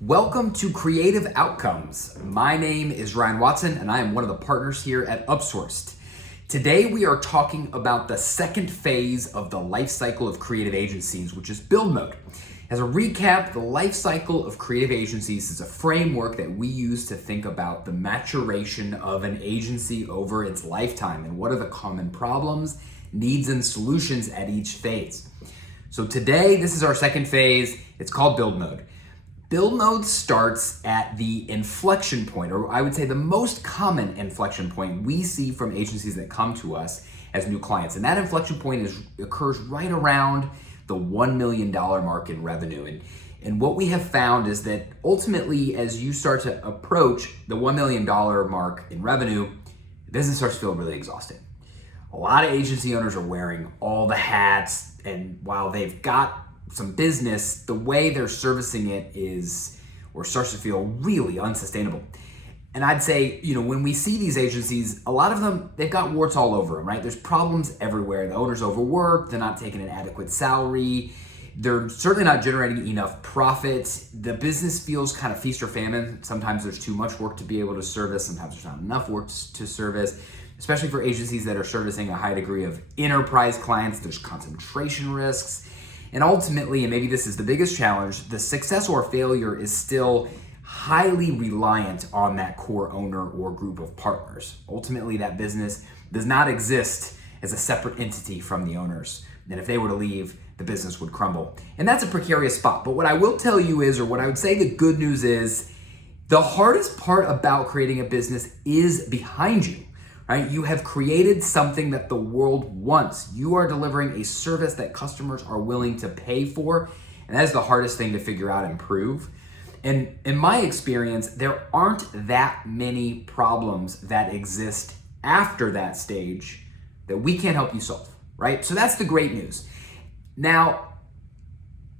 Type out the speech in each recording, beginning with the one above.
Welcome to Creative Outcomes. My name is Ryan Watson and I am one of the partners here at Upsourced. Today we are talking about the second phase of the life cycle of creative agencies, which is build mode. As a recap, the life cycle of creative agencies is a framework that we use to think about the maturation of an agency over its lifetime and what are the common problems, needs, and solutions at each phase. So today, this is our second phase. It's called build mode. Build mode starts at the inflection point, or I would say the most common inflection point we see from agencies that come to us as new clients. And that inflection point occurs right around the $1 million mark in revenue. And what we have found is that ultimately, as you start to approach the $1 million mark in revenue, the business starts to feel really exhausting. A lot of agency owners are wearing all the hats, and while they've got some business, the way they're servicing it starts to feel really unsustainable. And I'd say, when we see these agencies, a lot of them, they've got warts all over them, right? There's problems everywhere. The owner's overworked, they're not taking an adequate salary, they're certainly not generating enough profit. The business feels kind of feast or famine. Sometimes there's too much work to be able to service, sometimes there's not enough work to service, especially for agencies that are servicing a high degree of enterprise clients. There's concentration risks. And ultimately, and maybe this is the biggest challenge, the success or failure is still highly reliant on that core owner or group of partners. Ultimately, that business does not exist as a separate entity from the owners. And if they were to leave, the business would crumble. And that's a precarious spot. But what I will tell you is, or what I would say the good news is, the hardest part about creating a business is behind you. Right? You have created something that the world wants. You are delivering a service that customers are willing to pay for, and that is the hardest thing to figure out and prove. And in my experience, there aren't that many problems that exist after that stage that we can't help you solve, right? So that's the great news. Now,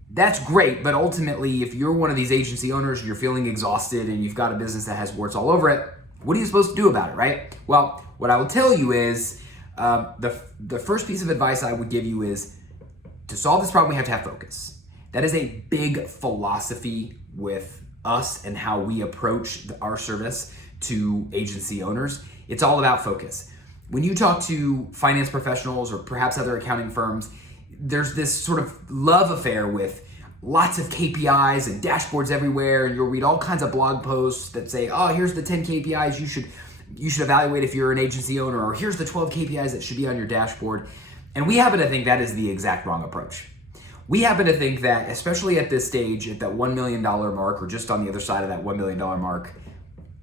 that's great, but ultimately, if you're one of these agency owners, you're feeling exhausted and you've got a business that has warts all over it, what are you supposed to do about it, right? Well, what I will tell you is the first piece of advice I would give you is to solve this problem, we have to have focus. That is a big philosophy with us and how we approach our service to agency owners. It's all about focus. When you talk to finance professionals or perhaps other accounting firms, there's this sort of love affair with lots of KPIs and dashboards everywhere, and you'll read all kinds of blog posts that say, oh, here's the 10 KPIs you should evaluate if you're an agency owner, or here's the 12 KPIs that should be on your dashboard. And we happen to think that is the exact wrong approach. We happen to think that, especially at this stage, at that $1 million mark, or just on the other side of that $1 million mark,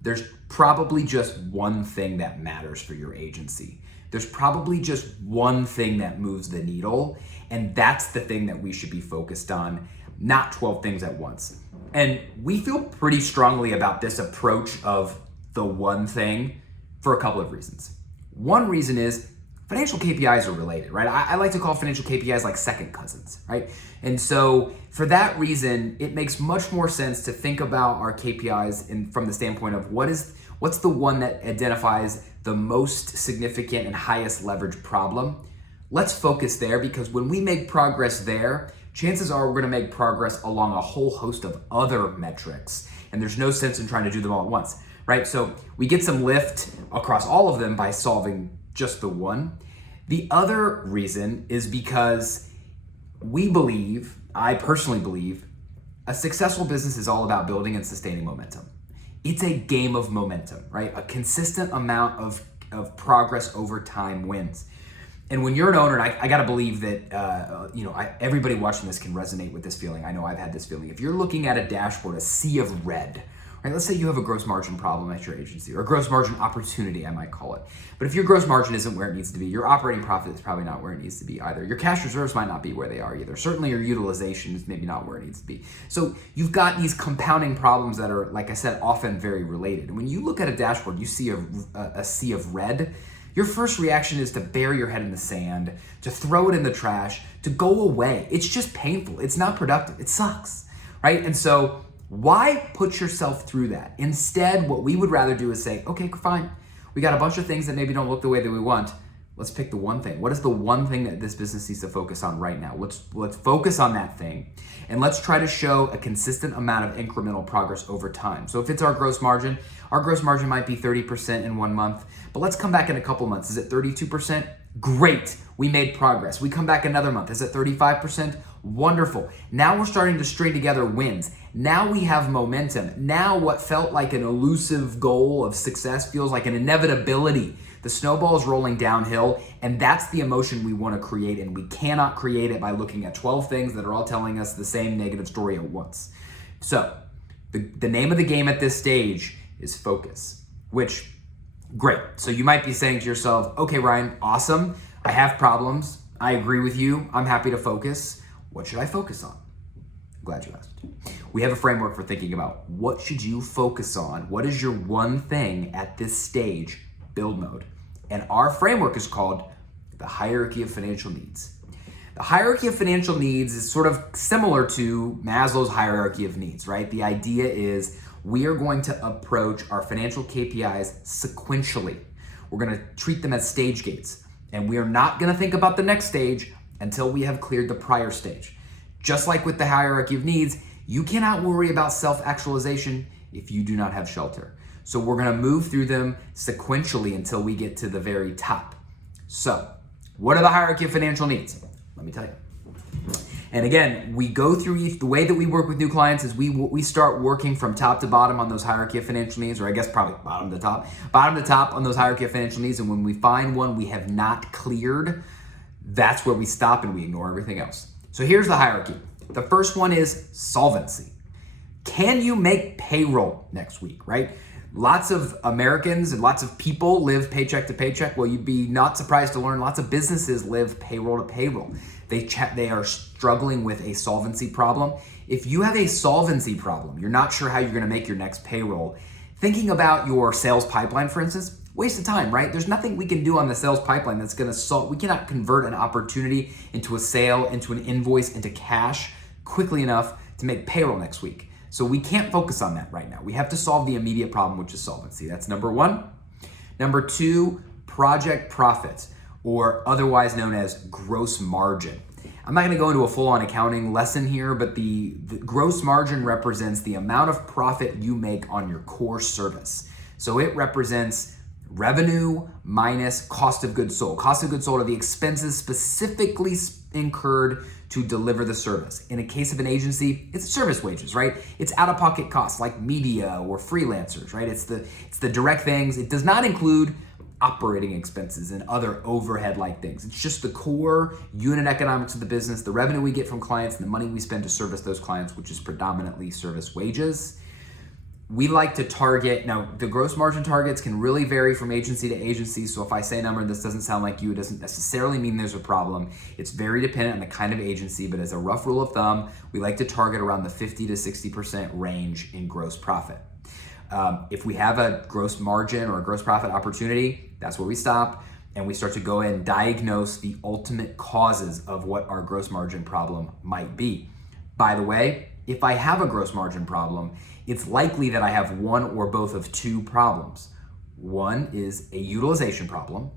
there's probably just one thing that matters for your agency. There's probably just one thing that moves the needle, and that's the thing that we should be focused on, not 12 things at once. And we feel pretty strongly about this approach of the one thing for a couple of reasons. One reason is financial KPIs are related, right? I like to call financial KPIs like second cousins, right? And so for that reason, it makes much more sense to think about our KPIs from the standpoint of what's the one that identifies the most significant and highest leverage problem. Let's focus there, because when we make progress there, chances are we're gonna make progress along a whole host of other metrics, and there's no sense in trying to do them all at once, right? So we get some lift across all of them by solving just the one. The other reason is because I personally believe, a successful business is all about building and sustaining momentum. It's a game of momentum, right? A consistent amount of progress over time wins. And when you're an owner, and I gotta believe that everybody watching this can resonate with this feeling. I know I've had this feeling. If you're looking at a dashboard, a sea of red, right? Let's say you have a gross margin problem at your agency, or a gross margin opportunity, I might call it. But if your gross margin isn't where it needs to be, your operating profit is probably not where it needs to be either. Your cash reserves might not be where they are either. Certainly your utilization is maybe not where it needs to be. So you've got these compounding problems that are, like I said, often very related. And when you look at a dashboard, you see a sea of red. Your first reaction is to bury your head in the sand, to throw it in the trash, to go away. It's just painful. It's not productive. It sucks, right? And so why put yourself through that? Instead, what we would rather do is say, okay, fine. We got a bunch of things that maybe don't look the way that we want. Let's pick the one thing. What is the one thing that this business needs to focus on right now? Let's focus on that thing, and let's try to show a consistent amount of incremental progress over time. So if it's our gross margin might be 30% in 1 month, but let's come back in a couple months. Is it 32%? Great, we made progress. We come back another month. Is it 35%? Wonderful. Now we're starting to string together wins. Now we have momentum. Now what felt like an elusive goal of success feels like an inevitability. The snowball is rolling downhill, and that's the emotion we want to create, and we cannot create it by looking at 12 things that are all telling us the same negative story at once. So the name of the game at this stage is focus, which, great. So you might be saying to yourself, okay, Ryan, awesome. I have problems. I agree with you. I'm happy to focus. What should I focus on? I'm glad you asked. We have a framework for thinking about what should you focus on? What is your one thing at this stage, build mode? And our framework is called the hierarchy of financial needs. The hierarchy of financial needs is sort of similar to Maslow's hierarchy of needs, right? The idea is we are going to approach our financial KPIs sequentially. We're going to treat them as stage gates, and we are not going to think about the next stage until we have cleared the prior stage. Just like with the hierarchy of needs, you cannot worry about self-actualization if you do not have shelter. So we're gonna move through them sequentially until we get to the very top. So what are the hierarchy of financial needs? Let me tell you. And again, we go through the way that we work with new clients is we start working from top to bottom on those hierarchy of financial needs, or I guess probably bottom to top on those hierarchy of financial needs. And when we find one we have not cleared, that's where we stop and we ignore everything else. So here's the hierarchy. The first one is solvency. Can you make payroll next week, right? Lots of Americans and lots of people live paycheck to paycheck. Well, you'd be not surprised to learn lots of businesses live payroll to payroll. They are struggling with a solvency problem. If you have a solvency problem, you're not sure how you're gonna make your next payroll, thinking about your sales pipeline, for instance, waste of time, right? There's nothing we can do on the sales pipeline that's gonna solve. We cannot convert an opportunity into a sale, into an invoice, into cash quickly enough to make payroll next week. So we can't focus on that right now. We have to solve the immediate problem, which is solvency. That's number one. Number two, project profit, or otherwise known as gross margin. I'm not gonna go into a full-on accounting lesson here, but the gross margin represents the amount of profit you make on your core service. So it represents revenue minus cost of goods sold. Cost of goods sold are the expenses specifically incurred to deliver the service. In a case of an agency, it's service wages, right? It's out-of-pocket costs like media or freelancers, right? It's the direct things. It does not include operating expenses and other overhead-like things. It's just the core unit economics of the business, the revenue we get from clients, and the money we spend to service those clients, which is predominantly service wages. We like to target, now the gross margin targets can really vary from agency to agency. So if I say a number and this doesn't sound like you, it doesn't necessarily mean there's a problem. It's very dependent on the kind of agency, but as a rough rule of thumb, we like to target around the 50 to 60% range in gross profit. If we have a gross margin or a gross profit opportunity, that's where we stop and we start to go and diagnose the ultimate causes of what our gross margin problem might be. By the way, if I have a gross margin problem, it's likely that I have one or both of two problems. One is a utilization problem.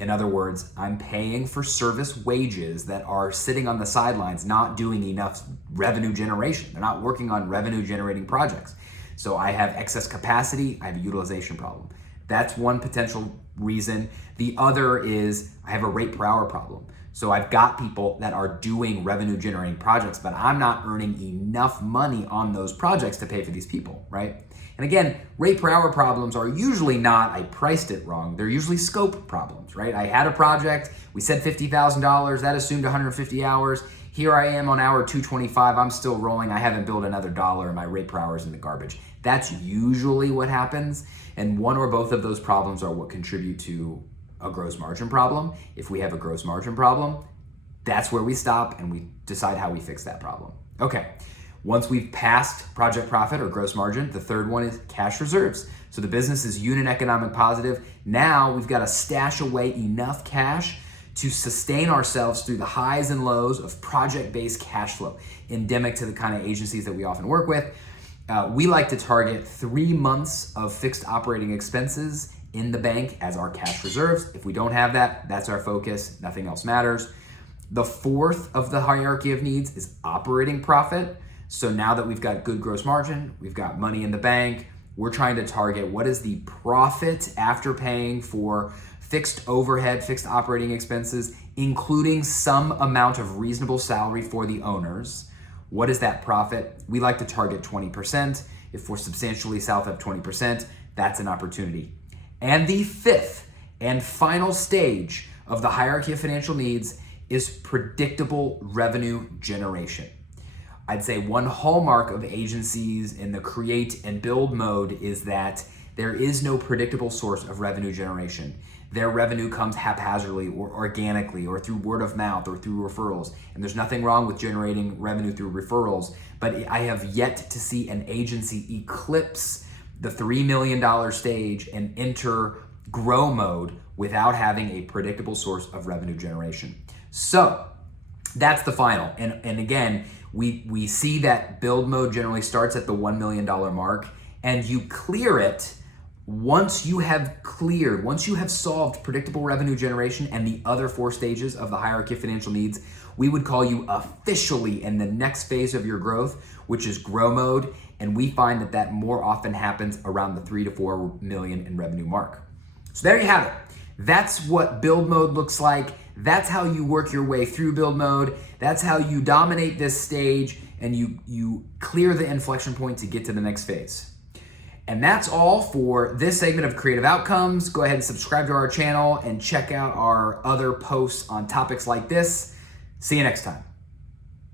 In other words, I'm paying for service wages that are sitting on the sidelines, not doing enough revenue generation. They're not working on revenue generating projects. So I have excess capacity, I have a utilization problem. That's one potential reason. The other is I have a rate per hour problem. So I've got people that are doing revenue generating projects, but I'm not earning enough money on those projects to pay for these people, right? And again, rate per hour problems are usually not, I priced it wrong. They're usually scope problems, right? I had a project, we said $50,000, that assumed 150 hours. Here I am on hour 225, I'm still rolling, I haven't billed another dollar and my rate per hour is in the garbage. That's usually what happens. And one or both of those problems are what contribute to a gross margin problem. If we have a gross margin problem, that's where we stop and we decide how we fix that problem. Okay, once we've passed project profit or gross margin, the third one is cash reserves. So the business is unit economic positive. Now we've got to stash away enough cash to sustain ourselves through the highs and lows of project-based cash flow, endemic to the kind of agencies that we often work with. We like to target 3 months of fixed operating expenses in the bank as our cash reserves. If we don't have that, that's our focus. Nothing else matters. The fourth of the hierarchy of needs is operating profit. So now that we've got good gross margin, we've got money in the bank, we're trying to target what is the profit after paying for fixed overhead, fixed operating expenses, including some amount of reasonable salary for the owners. What is that profit? We like to target 20%. If we're substantially south of 20%, that's an opportunity. And the fifth and final stage of the hierarchy of financial needs is predictable revenue generation. I'd say one hallmark of agencies in the create and build mode is that there is no predictable source of revenue generation. Their revenue comes haphazardly or organically or through word of mouth or through referrals. And there's nothing wrong with generating revenue through referrals, but I have yet to see an agency eclipse the $3 million stage and enter grow mode without having a predictable source of revenue generation. So that's the final. And again, we see that build mode generally starts at the $1 million mark, and you clear it once you have solved predictable revenue generation and the other four stages of the hierarchy of financial needs. We would call you officially in the next phase of your growth, which is grow mode. And we find that more often happens around the 3 to 4 million in revenue mark. So there you have it. That's what build mode looks like. That's how you work your way through build mode. That's how you dominate this stage and you clear the inflection point to get to the next phase. And that's all for this segment of Creative Outcomes. Go ahead and subscribe to our channel and check out our other posts on topics like this. See you next time.